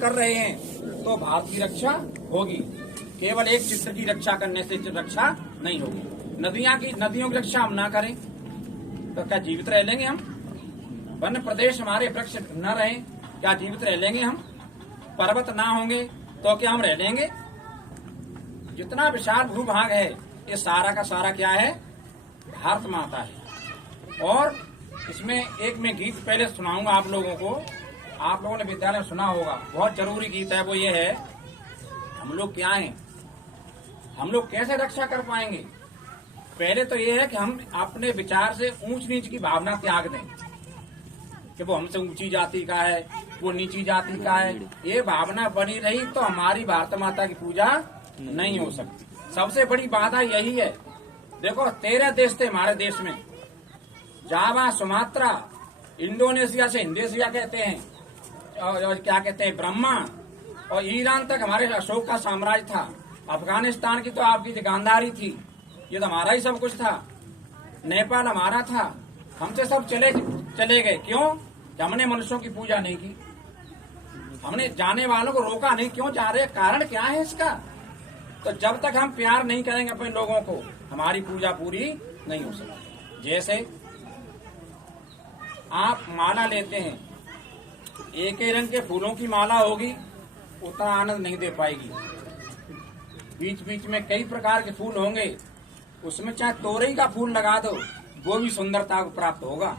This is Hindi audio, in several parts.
कर रहे हैं तो भारत की रक्षा होगी। केवल एक चित्र की रक्षा करने से रक्षा नहीं होगी। नदियों की रक्षा हम ना करें तो क्या जीवित रह लेंगे हम? वन प्रदेश हमारे वृक्ष न रहे क्या जीवित रह लेंगे हम? पर्वत ना होंगे तो क्या हम रह लेंगे? जितना विशाल भूभाग है ये सारा का सारा क्या है? भारत माता है। और इसमें एक मैं गीत पहले सुनाऊंगा आप लोगों को, आप लोगों ने विद्यालय में सुना होगा, बहुत जरूरी गीत है। वो ये है, हम लोग क्या हैं, हम लोग कैसे रक्षा कर पाएंगे? पहले तो ये है कि हम अपने विचार से ऊंच नीच की भावना त्याग दें कि वो हमसे ऊंची जाति का है, वो नीची जाति का है। ये भावना बनी रही तो हमारी भारत माता की पूजा नहीं हो सकती। सबसे बड़ी बाधा यही है। देखो 13 देश थे हमारे देश में, जावा, सुमात्रा, इंडोनेशिया से इंडोनेशिया कहते हैं, और क्या कहते हैं ब्रह्मा, और ईरान तक हमारे अशोक का साम्राज्य था। अफगानिस्तान की तो आपकी गांधारी थी, ये तो हमारा ही सब कुछ था। नेपाल हमारा था। हमसे सब चले गए। क्यों? हमने मनुष्यों की पूजा नहीं की, हमने जाने वालों को रोका नहीं। क्यों जा रहे? कारण क्या है इसका? तो जब तक हम प्यार नहीं करेंगे अपने लोगों को, हमारी पूजा पूरी नहीं हो सकती। जैसे आप माला लेते हैं, एक ही रंग के फूलों की माला होगी, उतना आनंद नहीं दे पाएगी। बीच बीच में कई प्रकार के फूल होंगे, उसमें चाहे तोरई का फूल लगा दो, वो भी सुंदरता को प्राप्त होगा।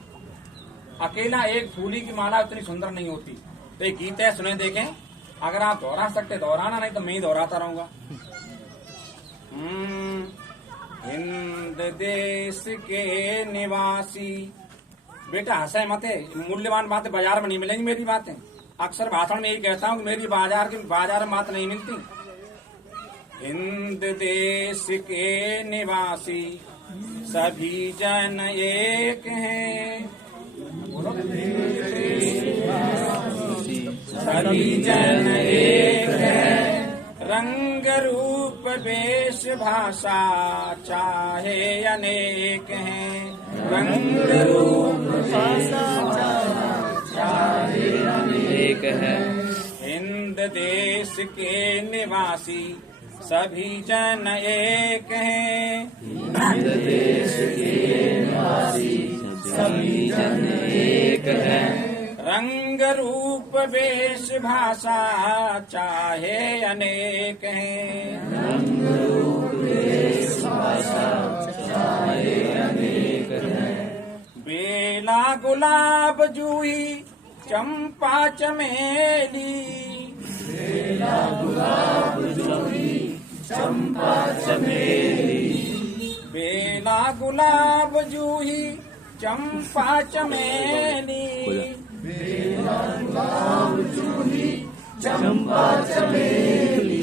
अकेला एक फूली की माला उतनी सुंदर नहीं होती। तो एक गीत है, सुने देखें। अगर आप दोहरा सकते दोहराना, नहीं तो मैं ही दोहराता रहूंगा। हिंद देश के निवासी, बेटा हंसे मत है, मूल्यवान बातें बाजार में नहीं मिलेंगी मेरी बातें। अक्सर भाषण में यही कहता हूँ कि मेरी बाजार में बात नहीं मिलती। हिंद देश के निवासी सभी जन एक हैं, सभी जन एक है। रंग रूप वेश भाषा चाहे अनेक हैं, रंग रूप भाषा चाहे अनेक है। हिंद देश के निवासी सभी जन एक हैं, हिंद देश के निवासी सभी जन एक हैं। रंग रूप वेश भाषा चाहे अनेक हैं, रंग रूप वेश भाषा चाहे अनेक हैं। बेला गुलाब जूही चंपा चमेली, बेला गुलाब जूही चंपा चमेली। बेला गुलाब जूही चंपा चमेली, बेला गुलाब जूही चंपा चमेली।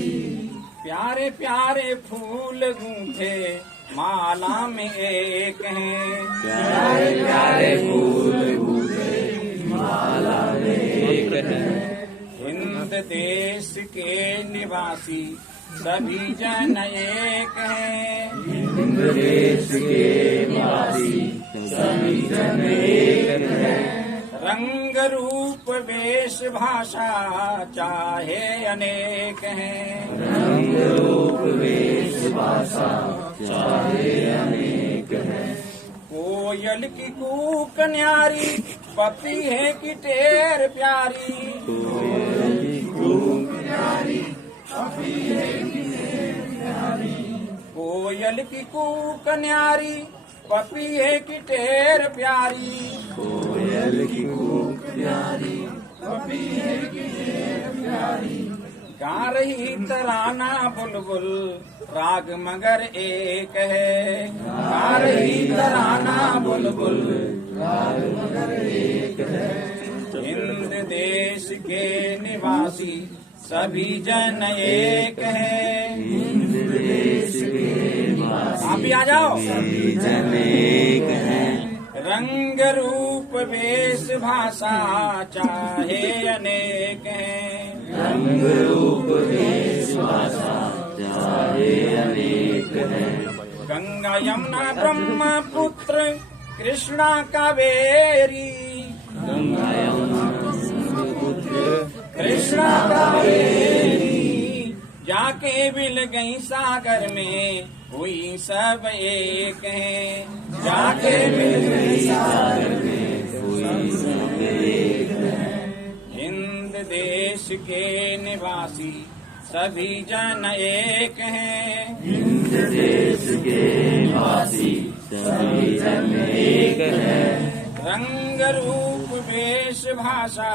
प्यारे प्यारे फूल गूंथे माला में एक हैं, प्यारे प्यारे फूल गूंथे माला में एक हैं। हिंद देश के निवासी सभी जन एक हैं, हिंद देश के निवासी सभी जन एक हैं। रंग रूप वेश भाषा चाहे अनेक हैं, रंग रूप वेश भाषा चाहे अनेक हैं। कोयल की कूक न्यारी, पपी है की टेर प्यारी, कोयल की कूक न्यारी, पपी है की टेर प्यारी। कोयल की कूक न्यारी, पपी है की टेर प्यारी, कोयल की कूक प्यारी, पपी है की टेर प्यारी। गा रही तराना बुलबुल राग मगर एक है, गा रही तराना बुलबुल राग मगर एक है। हिंद देश के निवासी सभी जन एक है, हिंद देश के निवासी आप भी आ जाओ, सभी जन एक है। रंग रूप वेश भाषा चाहे अनेक हैं, रंग रूप वेश भाषा चाहे अनेक हैं। गंगा यमुना ब्रह्मपुत्र कृष्णा कावेरी, गंगा यमुना ब्रह्मपुत्र कृष्णा तृष्णा पावेगी। जाके मिल गई सागर में हुई सब एक है। जाके मिल गई सागर में हुई सब एक है। हिंद देश के निवासी सभी जन एक हैं। हिंद देश के निवासी सभी जन एक हैं। रंग रूप वेश भाषा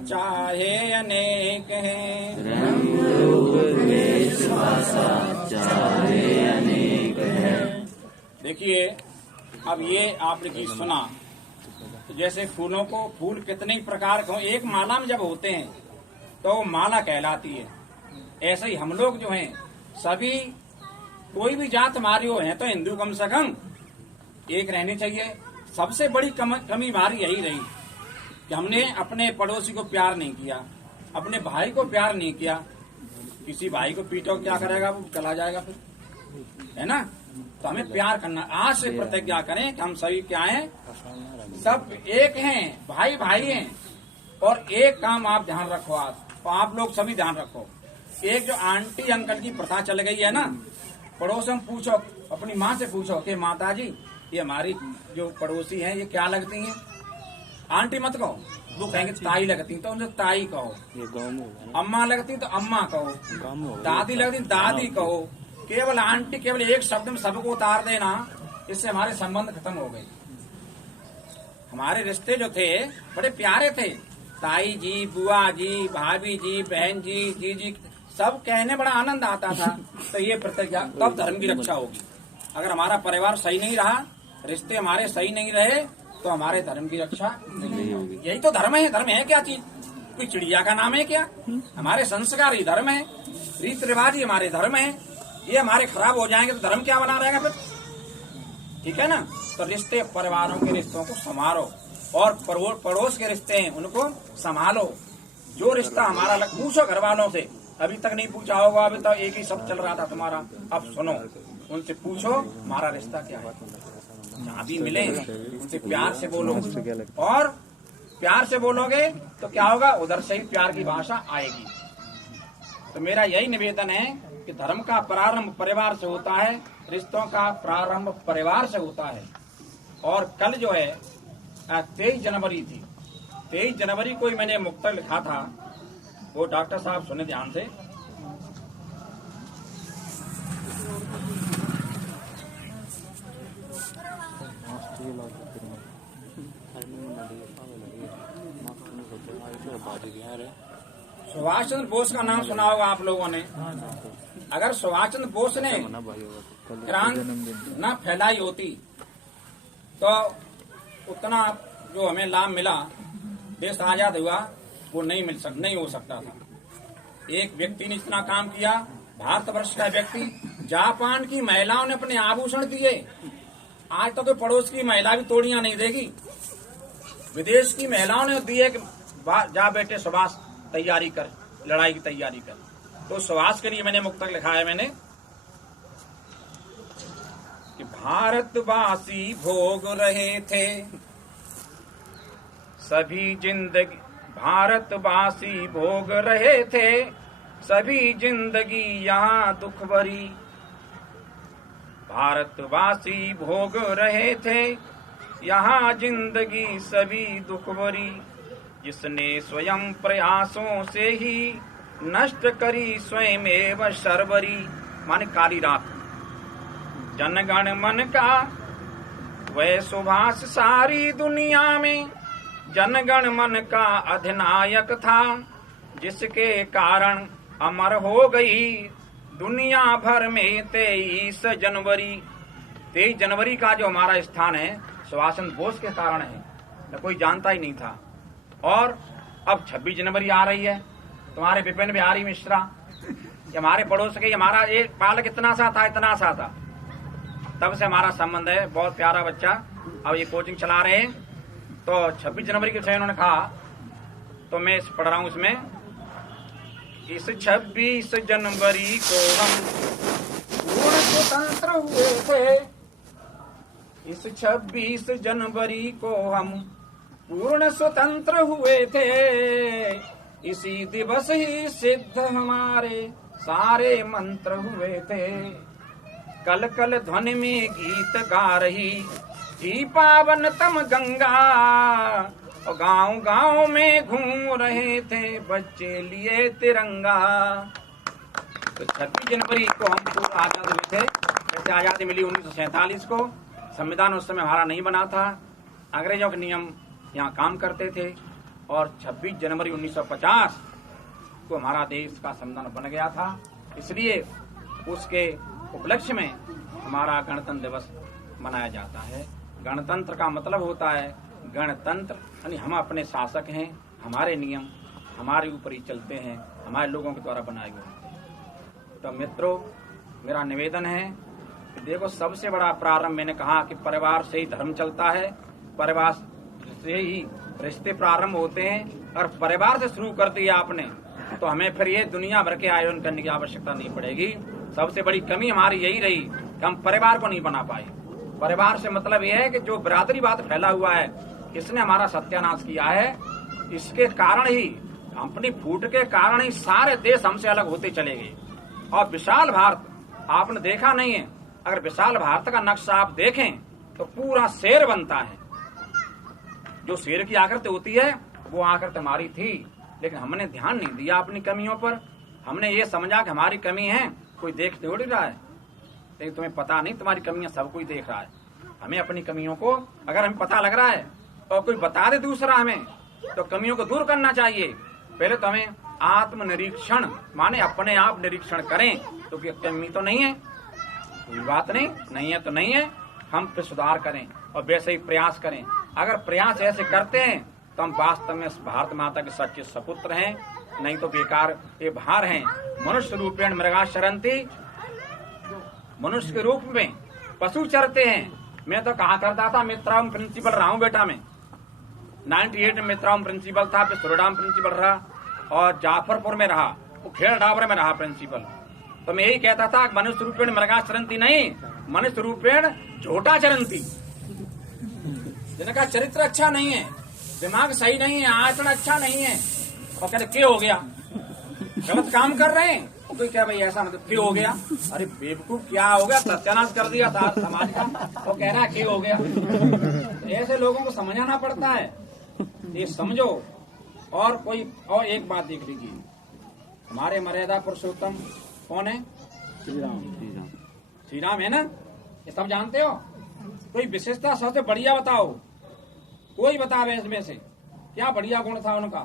चाहे अनेक हैं। रंग रूप वेश भाषा चाहे अनेक हैं। देखिए, अब ये आपने चीज सुना, तो जैसे फूलों को फूल कितने ही प्रकार के हों, एक माला में जब होते हैं तो वो माला कहलाती है। ऐसे ही हम लोग जो हैं सभी, कोई भी जात हमारी हो है तो हिंदू कम से कम एक रहनी चाहिए। सबसे बड़ी कमी हमारी यही रही कि हमने अपने पड़ोसी को प्यार नहीं किया, अपने भाई को प्यार नहीं किया। किसी भाई को पीटो क्या करेगा, वो चला जाएगा फिर, है ना। तो हमें प्यार करना, आज से प्रतिज्ञा करें कि हम सभी क्या हैं, सब एक हैं, भाई भाई हैं। और एक काम आप ध्यान रखो, आप लोग सभी ध्यान रखो। एक जो आंटी अंकल की प्रथा चल गई है ना, पड़ोस में पूछो, अपनी माँ से पूछो कि माता जी ये हमारी जो पड़ोसी हैं ये क्या लगती हैं। आंटी मत कहो, वो कहेंगे ताई लगती, तो उनसे ताई कहो। अम्मा लगती तो अम्मा कहो, दादी लगती दादी कहो। केवल आंटी, केवल एक शब्द में सबको उतार देना, इससे हमारे संबंध खत्म हो गए। हमारे रिश्ते जो थे बड़े प्यारे थे, ताई जी, बुआ जी, भाभी जी, बहन जी, जी, सब कहने बड़ा आनंद आता था। तो ये प्रतिज्ञा, तब धर्म की रक्षा होगी। अगर हमारा परिवार सही नहीं रहा, रिश्ते हमारे सही नहीं रहे, तो हमारे धर्म की रक्षा नहीं होगी। यही तो धर्म है। धर्म है क्या चीज? कोई चिड़िया का नाम है क्या? हमारे संस्कार ही धर्म है, रीत रिवाज ही हमारे धर्म है। ये हमारे खराब हो जाएंगे तो धर्म क्या बना रहेगा फिर? ठीक है ना। तो रिश्ते, परिवारों के रिश्तों को संभालो और पड़ोस के रिश्ते हैं उनको संभालो। जो रिश्ता हमारा पूछो घर वालों से, अभी तक नहीं पूछा होगा, अभी तो एक ही सब चल रहा था तुम्हारा। अब सुनो, उनसे पूछो हमारा रिश्ता क्या है। जहाँ भी मिले उनसे प्यार से बोलो, और प्यार से बोलोगे तो क्या होगा, उधर से ही प्यार की भाषा आएगी। तो मेरा यही निवेदन है कि धर्म का प्रारंभ परिवार से होता है, रिश्तों का प्रारंभ परिवार से होता है। और कल जो है 23 जनवरी थी, 23 जनवरी को ही मैंने मुक्तक लिखा था, वो डॉक्टर साहब सुने ध्यान से। सुभाष चंद्र बोस का नाम सुना होगा आप लोगों ने। अगर सुभाष चंद्र बोस ने क्रांति न फैलाई होती तो उतना जो हमें लाभ मिला, देश आजाद हुआ, वो नहीं हो सकता था। एक व्यक्ति ने इतना काम किया, भारतवर्ष का व्यक्ति। जापान की महिलाओं ने अपने आभूषण दिए, आज तक तो पड़ोस की महिला भी तोड़ियां नहीं देगी। विदेश की महिलाओं ने दिए कि जा बेटे सुभाष तैयारी कर, लड़ाई की तैयारी कर। तो सुभाष के लिए मैंने मुक्तक लिखा है मैंने कि भारतवासी भोग रहे थे सभी जिंदगी, भारतवासी भोग रहे थे सभी जिंदगी यहाँ दुख भरी। भारतवासी भोग रहे थे यहाँ जिंदगी सभी दुख भरी। जिसने स्वयं प्रयासों से ही नष्ट करी स्वयं एवं शर्वरी, माने काली रात। जनगण मन का वह सुभाष सारी दुनिया में जनगण मन का अधिनायक था, जिसके कारण अमर हो गई दुनिया भर में 23 जनवरी। 23 जनवरी का जो हमारा स्थान है सुभाष चंद्र बोस के कारण है, न कोई जानता ही नहीं था। और अब 26 जनवरी आ रही है, तुम्हारे विपिन बिहारी मिश्रा, हमारे पड़ोस के, हमारा एक बालक इतना सा था, तब से हमारा संबंध है, बहुत प्यारा बच्चा। अब ये कोचिंग चला रहे हैं, तो 26 जनवरी के विषय उन्होंने कहा, तो मैं पढ़ रहा हूँ इसमें। इस 26 जनवरी को हम पूर्ण स्वतंत्र हुए थे। इस 26 जनवरी को हम पूर्ण स्वतंत्र हुए थे। इसी दिवस ही सिद्ध हमारे सारे मंत्र हुए थे। कल कल ध्वनि में गीत गा रही थी पावन तम गंगा, और गांव गांव में घूम रहे थे बच्चे लिए तिरंगा। तो 26 जनवरी को हम पूर्ण आजाद हुए थे। जैसे आजादी मिली 1947 को, संविधान उस समय हमारा नहीं बना था, अंग्रेजों के नियम यहाँ काम करते थे, और 26 जनवरी 1950 को हमारा देश का संविधान बन गया था। इसलिए उसके उपलक्ष्य में हमारा गणतंत्र दिवस मनाया जाता है। गणतंत्र का मतलब होता है गणतंत्र, यानी हम अपने शासक हैं, हमारे नियम हमारे ऊपर ही चलते हैं, हमारे लोगों के द्वारा बनाए गए होते हैं। तो मित्रों, मेरा निवेदन है कि देखो, सबसे बड़ा प्रारंभ मैंने कहा कि परिवार से ही धर्म चलता है, परिवार से ही रिश्ते प्रारंभ होते हैं, और परिवार से शुरू कर दिया आपने तो हमें फिर ये दुनिया भर के आयोजन करने की आवश्यकता नहीं पड़ेगी। सबसे बड़ी कमी हमारी यही रही कि हम परिवार को नहीं बना पाए। परिवार से मतलब यह है कि जो बिरादरीवाद फैला हुआ है, इसने हमारा सत्यानाश किया है। इसके कारण ही, अपनी फूट के कारण ही सारे देश हमसे अलग होते चले गए। और विशाल भारत आपने देखा नहीं है, अगर विशाल भारत का नक्शा आप देखें तो पूरा शेर बनता है। जो शेर की आकृति होती है वो आकृति हमारी थी, लेकिन हमने ध्यान नहीं दिया अपनी कमियों पर। हमने ये समझा कि हमारी कमी है, कोई देख थोड़ी रहा है, लेकिन तुम्हें पता नहीं तुम्हारी कमियां सब कोई देख रहा है। हमें अपनी कमियों को, अगर हमें पता लग रहा है और कोई बता दे दूसरा हमें, तो कमियों को दूर करना चाहिए। पहले तो हमें आत्मनिरीक्षण माने अपने आप निरीक्षण करें, तो कमी तो नहीं है, कोई बात नहीं है तो नहीं है, हम फिर सुधार करें और वैसे ही प्रयास करें। अगर प्रयास ऐसे करते हैं तो हम वास्तव में भारत माता के सच्चे सपुत्र हैं, नहीं तो बेकार ये भार हैं। मनुष्य रूपेण मृगा चरन्ति, मनुष्य के रूप में पशु चरते हैं। मैं तो कहा करता था, मित्राम प्रिंसिपल रहा हूँ बेटा मैं, 98 में मित्राम प्रिंसिपल था, फिर सुरडाम प्रिंसिपल रहा, और जाफरपुर में रहा, वो खेड़ डाबर में रहा प्रिंसिपल। तो मैं यही कहता था, मनुष्य रूपेण मृगा चरन्ति नहीं, मनुष्य रूपेण झोटा चरन्ति। जिनका चरित्र अच्छा नहीं है, दिमाग सही नहीं है, आचरण अच्छा नहीं है, और कहते क्या हो गया, गलत काम कर रहे हैं, कोई क्या भाई ऐसा मतलब क्या हो गया, अरे बेवकूफ क्या हो गया, सत्यानाश कर दिया था समाज का, वो कह रहा है क्या हो गया। ऐसे लोगों को समझाना पड़ता है, ये समझो। और कोई और एक बात देख लीजिए, हमारे मर्यादा पुरुषोत्तम कौन है? श्री राम है ना, ये सब जानते हो। कोई विशेषता सबसे बढ़िया बताओ, कोई बतावे इसमें से क्या बढ़िया गुण था उनका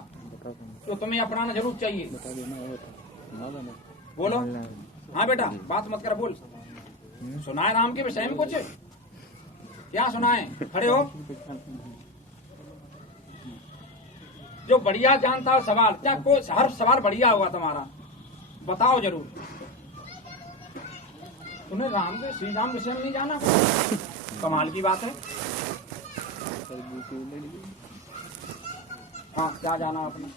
तो तुम्हें अपनाना जरूर चाहिए। बोलो। हाँ बेटा, बात मत कर, बोल। सुनाए राम के विषय में कुछ, क्या सुनाए? खड़े हो। जो बढ़िया जानता है सवाल, क्या कोई हर सवाल बढ़िया होगा तुम्हारा, बताओ जरूर। तुमने राम के श्री राम विषय में नहीं जाना, कमाल की बात है। हाँ, क्या जाना आपने?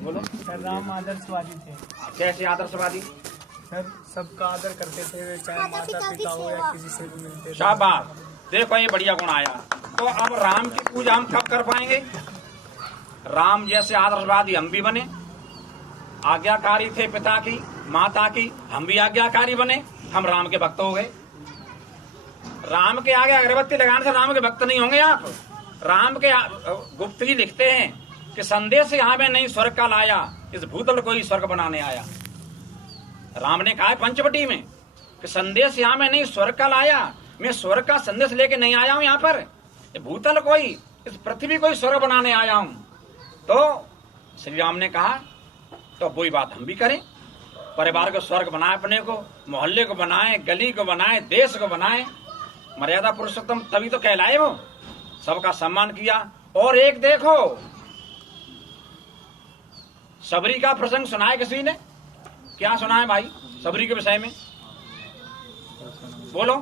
बोलो। सर, राम आदर्शवादी थे। कैसे आदर्शवादी? सर, सबका आदर करते थे, चाहे माता पिता हो या किसी से भी मिलते थे। शाबाश, देखो ये बढ़िया गुण आया। तो अब राम की पूजा हम कब कर पाएंगे? राम जैसे आदर्शवादी हम भी बने, आज्ञाकारी थे पिता की माता की, हम भी आज्ञाकारी बने, हम राम के भक्त हो गए। राम के आगे अगरबत्ती लगाने से राम के भक्त नहीं होंगे आप। राम के गुप्त जी लिखते हैं कि संदेश यहाँ में नहीं स्वर्ग का लाया, इस भूतल को ही स्वर्ग बनाने आया। राम ने कहा है पंचवटी में कि संदेश यहाँ में नहीं स्वर्ग का लाया, मैं स्वर्ग का संदेश लेके नहीं आया हूँ यहाँ पर, भूतल को ही, इस पृथ्वी को ही स्वर्ग बनाने आया हूँ। तो श्री राम ने कहा तो वही बात हम भी करें, परिवार को स्वर्ग बनाए, अपने को, मोहल्ले को बनाए, गली को बनाए, देश को बनाए। मर्यादा पुरुषोत्तम तभी तो कहलाए वो, सबका सम्मान किया। और एक देखो, सबरी का प्रसंग सुनाए किसी ने? क्या सुनाए भाई सबरी के विषय में? बोलो।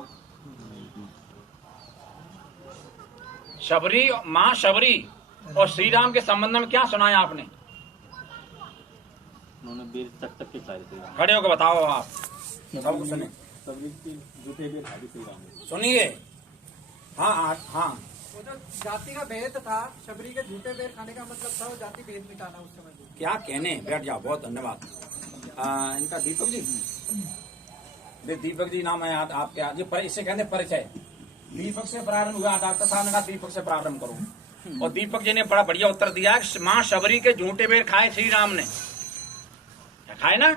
शबरी, मां शबरी और श्री राम के संबंध में क्या सुनाया आपने? उन्होंने बेर तक तक के खाए थे। खड़े होकर बताओ आप, सब सुने, सबरी की जूते भी खाए श्री राम ने। सुनिए। हाँ हाँ हाँ, वो जो जाति का भेद था, शबरी के झूठे बेर खाने का मतलब था वो जाति भेद मिटाना उस समय। क्या कहने, बैठ जाओ, बहुत धन्यवाद। इनका दीपक जी, दीपक जी नाम है आपके, इससे कहते परिचय। दीपक से प्रारंभ हुआ, डॉक्टर साहब ने कहा दीपक से प्रारंभ करो, और दीपक जी ने बड़ा बढ़िया उत्तर दिया कि माँ शबरी के झूठे बेर खाए श्री राम ने, खाए ना,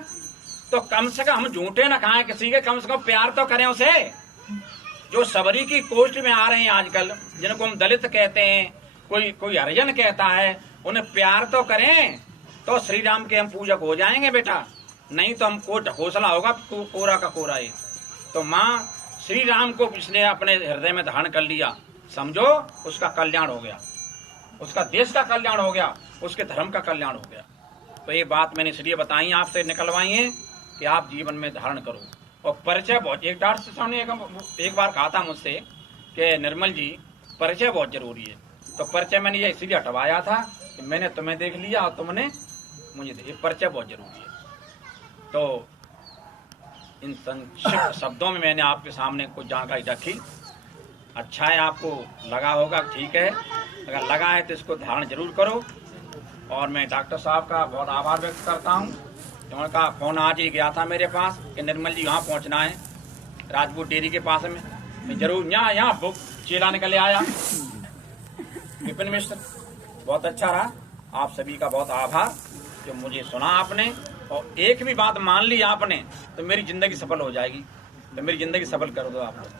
तो कम से कम हम झूठे ना खाएं किसी के, कम से कम प्यार तो करें उसे। जो शबरी की कोष्ठ में आ रहे हैं आजकल, जिनको हम दलित कहते हैं, कोई हरिजन कहता है, उन्हें प्यार तो करें, तो श्री राम के हम पूजक हो जाएंगे बेटा, नहीं तो हमको ढकोसला होगा कोरा का कोरा ये। तो माँ श्री राम को इसने अपने हृदय में धारण कर लिया, समझो उसका कल्याण हो गया, उसका देश का कल्याण हो गया, उसके धर्म का कल्याण हो गया। तो ये बात मैंने इसलिए बताई, आपसे निकलवाई है कि आप जीवन में धारण करो। और परिचय बहुत, एक डॉक्टर साहब ने एक बार कहा था मुझसे कि निर्मल जी परिचय बहुत जरूरी है, तो परिचय मैंने ये इसीलिए हटवाया था कि मैंने तुम्हें देख लिया और तुमने मुझे देख, परिचय बहुत जरूरी है। तो इन संक्षिप्त शब्दों में मैंने आपके सामने कुछ जानकारी रखी। अच्छा है, आपको लगा होगा, ठीक है, अगर लगा है तो इसको धारण जरूर करो। और मैं डॉक्टर साहब का बहुत आभार व्यक्त करता हूँ। उनका फोन आज ही गया था मेरे पास कि निर्मल जी यहाँ पहुँचना है, राजपूत डेयरी के पास में। मैं जरूर यहाँ बुक चेला निकले आया, विपिन मिश्र, बहुत अच्छा रहा। आप सभी का बहुत आभार जो मुझे सुना आपने, और एक भी बात मान ली आपने तो मेरी जिंदगी सफल हो जाएगी। तो मेरी जिंदगी सफल कर दो आप लोग।